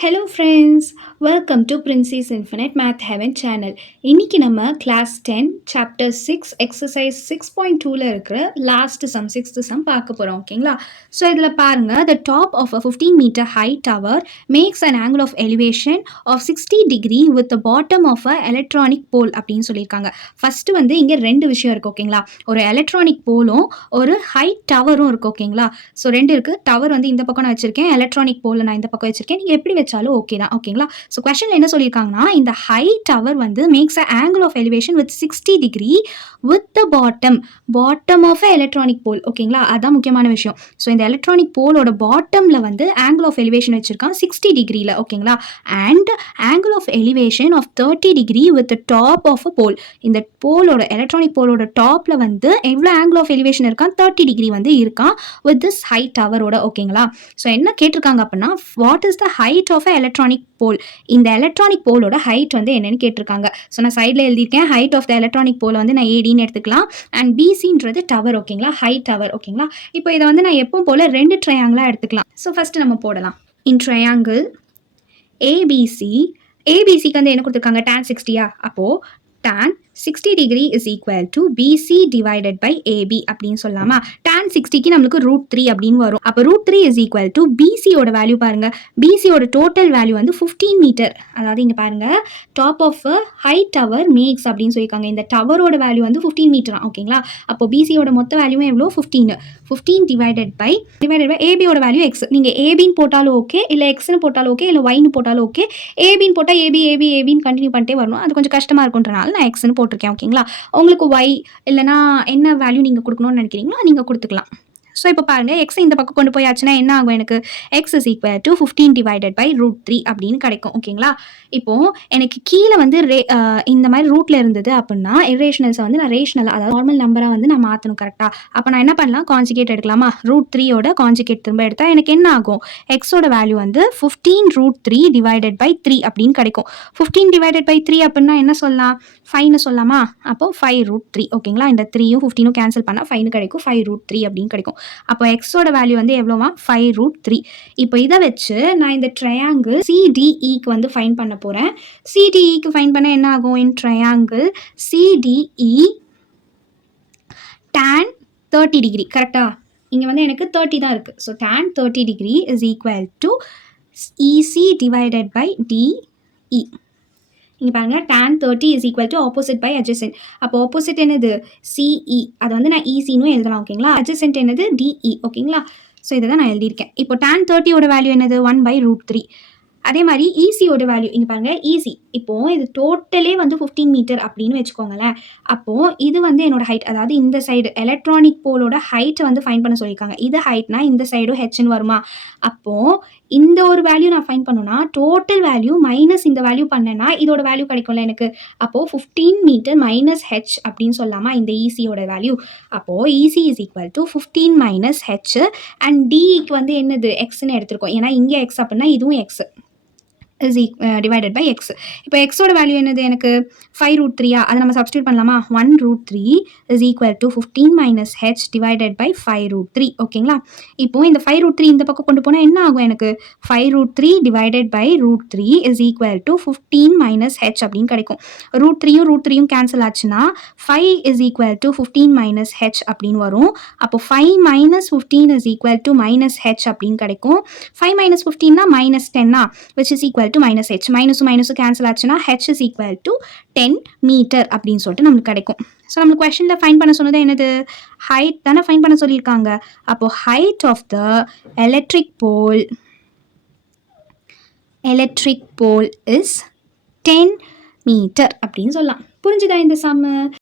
Hello friends, welcome to princess infinite math heaven channel. இன்றைக்கி நம்ம class 10 chapter 6 exercise 6.2ல் இருக்கிற sixth some பார்க்க போகிறோம். ஓகேங்களா? ஸோ இதில் பாருங்கள், the top of a 15 metre high tower makes an angle of elevation of 60 degree with the bottom of a electronic pole அப்படின்னு சொல்லியிருக்காங்க. ஃபஸ்ட்டு வந்து இங்கே ரெண்டு விஷயம் இருக்குது. ஓகேங்களா? ஒரு எலக்ட்ரானிக் போலும் ஒரு ஹை டவரும் இருக்குது. ஓகேங்களா? ஸோ ரெண்டு இருக்குது. டவர் வந்து இந்த பக்கம் நான் வச்சுருக்கேன், எலக்ட்ரானிக் போல் நான் இந்த பக்கம் வச்சுருக்கேன். நீங்கள் எப்படி வச்சாலும் ஓகே தான். ஓகேங்களா? ஸோ கொஸ்டின்ல என்ன சொல்லியிருக்காங்கன்னா, இந்த ஹை டவர் வந்து makes a angle of elevation with 60 degree with the bottom of a electronic pole. ஓகேங்களா? அதான் முக்கியமான விஷயம். ஸோ இந்த எலக்ட்ரானிக் போலோட பாட்டம்ல வந்து ஆங்கிள் ஆஃப் எலிவேஷன் வச்சிருக்கான் 60 டிகிரியில். ஓகேங்களா? And angle of elevation of 30 degree with top of a pole. இந்த போலோட எலக்ட்ரானிக் போலோட டாப்ல வந்து எவ்வளோ ஆங்கிள் ஆஃப் எலிவேஷன் இருக்கான்? 30 டிகிரி வந்து இருக்கான் வித் திஸ் ஹை டவரோட. ஓகேங்களா? ஸோ என்ன கேட்டிருக்காங்க அப்படின்னா, what is the height of a electronic pole. இந்த எலக்ட்ரானிக் போலோட ஹைட் வந்து என்னன்னு கேட்டிருக்காங்க. ஸோ நான் சைடில் எழுதியிருக்கேன், height of the electronic pole வந்து நான் ஏடின்னு எடுத்துக்கலாம். அண்ட் பிசின்றது டவர். ஓகேங்களா? High tower. ஓகேங்களா? இப்போ இதை வந்து நான் எப்பவும் போல் ரெண்டு ட்ரையாங்கிளாக எடுத்துக்கலாம். ஸோ ஃபஸ்ட்டு நம்ம போடலாம். இன் ட்ரையாங்கிள் ஏபிசி, ஏபிசிக்கு வந்து என்ன கொடுத்துருக்காங்க? tan 60யா? அப்போது tan 60 degree is equal to BC divided by AB அப்படின்னு சொல்லலாமா? tan 60க்கு நம்மளுக்கு √3 அப்படின்னு வரும். அப்போ √3 இஸ் ஈக்குவல் டு பிசியோட வேல்யூ பாருங்க. பிசியோட டோட்டல் வேல்யூ வந்து 15 மீட்டர். அதாவது இங்கே பாருங்க, top of high tower makes அப்படின்னு சொல்லியிருக்காங்க. இந்த டவரோட வேல்யூ வந்து 15 மீட்டர். ஓகேங்களா? அப்போ பிசியோட மொத்த வேல்யூவும் எவ்வளோ? 15 டிவைடட் பை ஏபியோட வேல்யூ எக்ஸ். நீங்கள் ஏபின்னு போட்டாலும் ஓகே, இல்லை எக்ஸ்னு போட்டாலும் ஓகே, இல்லை ஒய்னு போட்டாலும் ஓகே. ஏபின்னு போட்டால் ஏபின்னு கண்டினியூ பண்ணிட்டே வரணும். அது கொஞ்சம் கஷ்டமாக இருக்குன்றனால நான் எக்ஸ்னு போட்டிருக்கேன். ஓகேங்களா? உங்களுக்கு ஒய் இல்லைனா என்ன வேல்யூ நீங்கள் கொடுக்கணும்னு நினைக்கிறீங்களோ நீங்கள் கொடுத்துக்கலாம். ஸோ இப்போ பாருங்கள், எக்ஸ் இந்த பக்கம் கொண்டு போயாச்சுன்னா என்ன ஆகும்? எனக்கு x is equal to 15 divided by √3 அப்படின்னு கிடைக்கும். ஓகேங்களா? இப்போது எனக்கு கீழே வந்து இந்த மாதிரி ரூட்டில் இருந்தது அப்படின்னா இரேஷனல்ஸை வந்து நான் ரேஷனல், அதாவது நார்மல் நம்பராக வந்து நான் மாற்றணும். கரெக்டாக? அப்போ நான் என்ன பண்ணலாம்? கான்ஜுகேட் எடுக்கலாமா? √3யோட கான்ஜுகேட் திரும்ப எடுத்தால் எனக்கு என்ன ஆகும்? எக்ஸோட வேல்யூ வந்து 15√3 டிவைடட் பை 3 அப்படின்னு கிடைக்கும். 15 டிவைடட் பை 3 அப்படின்னா என்ன சொல்லலாம்? 5ன்னு சொல்லலாமா? அப்போ 5√3. ஓகேங்களா? இந்த 3யும் 15ம் கேன்சல் பண்ணால் 5 கிடைக்கும். 5√3 அப்படின்னு கிடைக்கும். அப்போ எக்ஸோட வேல்யூ வந்து எவ்வளோவா? 5√3. இப்போ இதை வச்சு நான் இந்த ட்ரையாங்கிள் சிடிஇக்கு வந்து ஃபைண்ட் பண்ண போகிறேன். சிடிஇக்கு ஃபைண்ட் பண்ண என்ன ஆகும்? In triangle CDE tan 30 degree. கரெக்டாக? இங்கே வந்து எனக்கு 30 தான் இருக்குது. So tan 30 degree is equal to EC divided by DE. இங்கே பாருங்கள், tan 30 is equal to opposite by adjacent. அப்போ ஆப்போசிட் என்னது? சிஇ. அதை வந்து நான் ஈசின்னு எழுதலாம். ஓகேங்களா? அட்ஜசென்ட் என்னது? டிஇ. ஓகேங்களா? ஸோ இதை தான் நான் எழுதியிருக்கேன். இப்போ tan 30யோட வேல்யூ என்னது? 1/√3. அதே மாதிரி ஈசியோட வேல்யூ இங்கே பாருங்கள், ஈசி. இப்போது இது டோட்டலே வந்து 15 மீட்டர் அப்படின்னு வச்சுக்கோங்களேன். அப்போது இது வந்து என்னோட ஹைட், அதாவது இந்த சைடு எலக்ட்ரானிக் போலோட ஹைட்டை வந்து ஃபைண்ட் பண்ண சொல்லியிருக்காங்க. இது ஹைட்னா இந்த சைடும் ஹெச்னு வருமா? அப்போது இந்த ஒரு வேல்யூ நான் ஃபைண்ட் பண்ணணும்னா டோட்டல் வேல்யூ மைனஸ் இந்த வேல்யூ பண்ணேன்னா இதோட வேல்யூ கிடைக்கும்ல எனக்கு. அப்போது 15 மீட்டர் மைனஸ் ஹெச் அப்படின்னு சொல்லலாமா இந்த ஈசியோட வேல்யூ? அப்போது EC is equal to 15 minus H and டிக்கு வந்து என்னது? எக்ஸ்ன்னு எடுத்திருக்கோம். ஏன்னா இங்கே எக்ஸ் அப்படின்னா இதுவும் x is divided by x. இப்போ எக்ஸோட வேல்யூ என்னது? எனக்கு 5√3யா? அதை நம்ம சப்ஸ்டியூட் பண்ணலாமா? 1√3 is equal to 15 minus H divided by 5√3. ஓகேங்களா? இப்போ இந்த 5√3 இந்த பக்கம் கொண்டு போனால் என்ன ஆகும்? எனக்கு 5√3 divided by √3 is equal to 15 minus H அப்படின்னு கிடைக்கும். √3யும் கேன்சல் ஆச்சுன்னா 5 is equal to 15 minus H அப்படின்னு வரும். அப்போ 5 minus 15 is equal to minus H அப்படின்னு கிடைக்கும். 5 மைனஸ் 15னா மைனஸ் 10னா which is equal to minus h. மைனஸும் கேன்சல் ஆச்சுன்னா h is equal to 10 metre அப்படின்னு சொல்லிட்டு நம்மளுக்கு கிடைக்கும். ஸோ நம்மளுக்கு கொஸ்டினில் ஃபைண்ட் பண்ண சொன்னது என்னது? ஹைட் தானே ஃபைண்ட் பண்ண சொல்லியிருக்காங்க. அப்போது height of the electric pole is 10 metre அப்படின்னு சொல்லலாம். புரிஞ்சுதா இந்த சம்மு?